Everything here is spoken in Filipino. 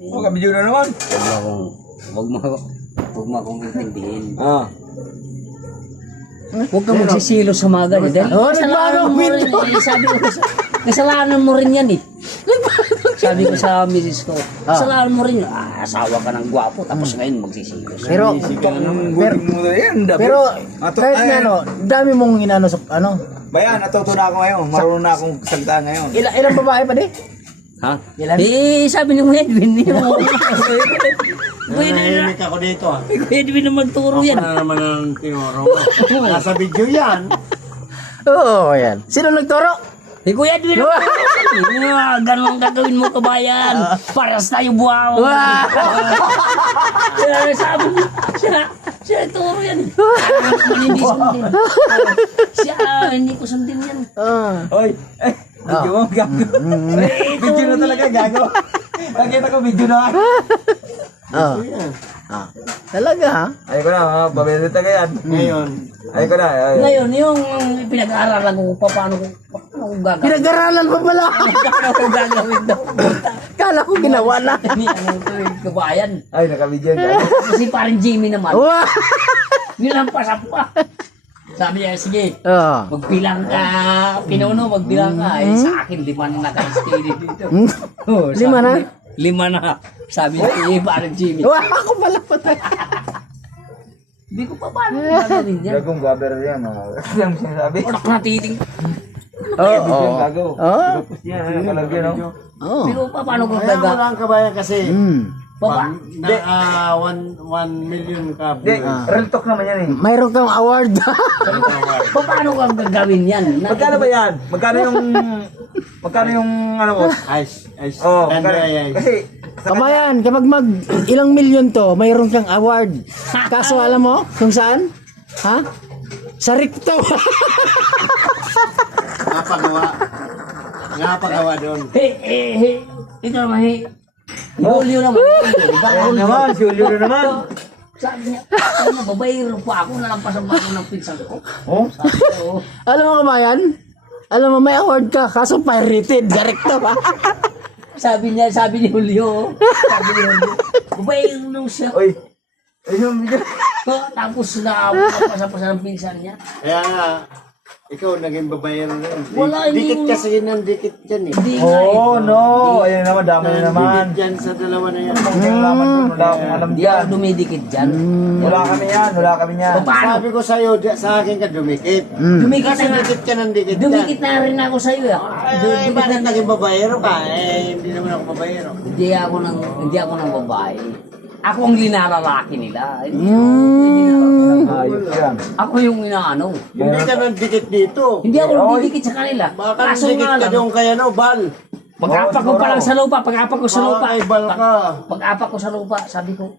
Oh, kabidyo na naman. Huwag mo akong intindihin. Ah. Huwag kang magsisilo sa mga ganyan. Dahil kasalanan mo rin. Sabi ko, kasalanan mo rin yan eh. Sabi ko sa misis ko, kasalanan mo rin yun. Asawa ka ng gwapo, tapos ngayon magsisilo. Pero, kahit nga ano, dami mong inano sa ano. Bayan, natuto na ako ngayon. Marunong na akong salita ngayon. Ilang babae pa di? Ha? Ilan? Sabi ni Kuya Edwin. Nahihimik ako dito ah. Kuya Edwin na magturo yan. Ano naman ang tinuro mo? Nasa video yan. Oo, yan. Sino nagturo? Kuya Edwin na ganun ang gagawin mo kabayan. Paras tayo buwaw. Sabi niya, siya turo yan. Hindi sundin. Hindi ko sundin yan. Oy, video mo, gago. Video na talaga, gago. Nakita ko video na. Talaga ha? Ay ko na, pabilita ka yan. Ngayon, Ay ko na. Ngayon, yung pinag-aaralan ko paano ko gagawin. Pinag-aralan pa pala. Paano ko gagawin daw. Kala ko ginawa na. Hindi, anong tuwing kabayan. Ay, nakabidyo ka. Kasi parang Jimmy naman. Wow! Nilampasan pa. Sabi niya, sige, Oo. magbilang ka, pinuno, magbilang ka. Eh, sa akin, 5 na naka-steady dito. Oh, 5 sabi na? niya, 5 na. Sabi niya, parang Jimmy. Wow, ako pala patay. Hindi ko pa paano gagawin yan. Gagong gabber yan. Yung sinasabi. Onak na titing. Video yung gago. Oo. Tapos yan, nakalagyan, no? Oo. Pero pa paano ko kaya mo gagawin? lang kabayan kasi Papa, 1 million ka. Hindi, real talk naman yan eh. Mayroon kang award. paano ko gagawin yan? Magkano ba yan? Magkano yung ano mo? Ice. Oh, Dandre, magkano? ice. Kasi, Kabayan, kapag ilang milyon to, mayroon kang award. Kaso alam mo kung saan? Ha? Sa Ricto. Napagawa doon. Ito naman, Julio naman. ayan naman, si Julio na naman. Sabi niya, babayero pa ako, nalampasan pa ako ng pinsan ko. Oh? Sabi ko, Alam mo kabayan? Alam mo may award ka, kaso pirated. Sa Ricto ba? sabi ni Julio, babayero nung siya. Oy, yung video. Tapos nalampasan ng pinsan niya. Kaya nga, ikaw naging babayero na yun. Wala, Dikit hindi- kasi yun ang dikit dyan eh. Hindi nga eh. Oh, no. Ayun naman, dami na naman. Dikit dyan sa dalawa na yan. Kung laman doon, wala akong alam Hindi ako dyan. dumidikit dyan. Wala kami yan, wala kami yan. Paano? Sabi ko sa'yo, sa akin ka dumikit. Dumikit Kasi na nga. dikit ka ng dikit Dumikit na rin ako sa iyo. Ay, bakit naging babayero ka? Eh, hindi naman ako babayero. Hindi ako ng babae. Ako ang linalalaki nila. Hindi Ayos yan. ako yung inaano. Hindi ka ng dikit dito. Hindi ako dumidikit sa kanila. Baka Kaso dikit nga ka lang, doon kaya no, bal. pag-apak ko pa lang sa lupa, pag-apak ko sa lupa. Baka ibal ka. Pag-apak ko sa lupa, sabi ko,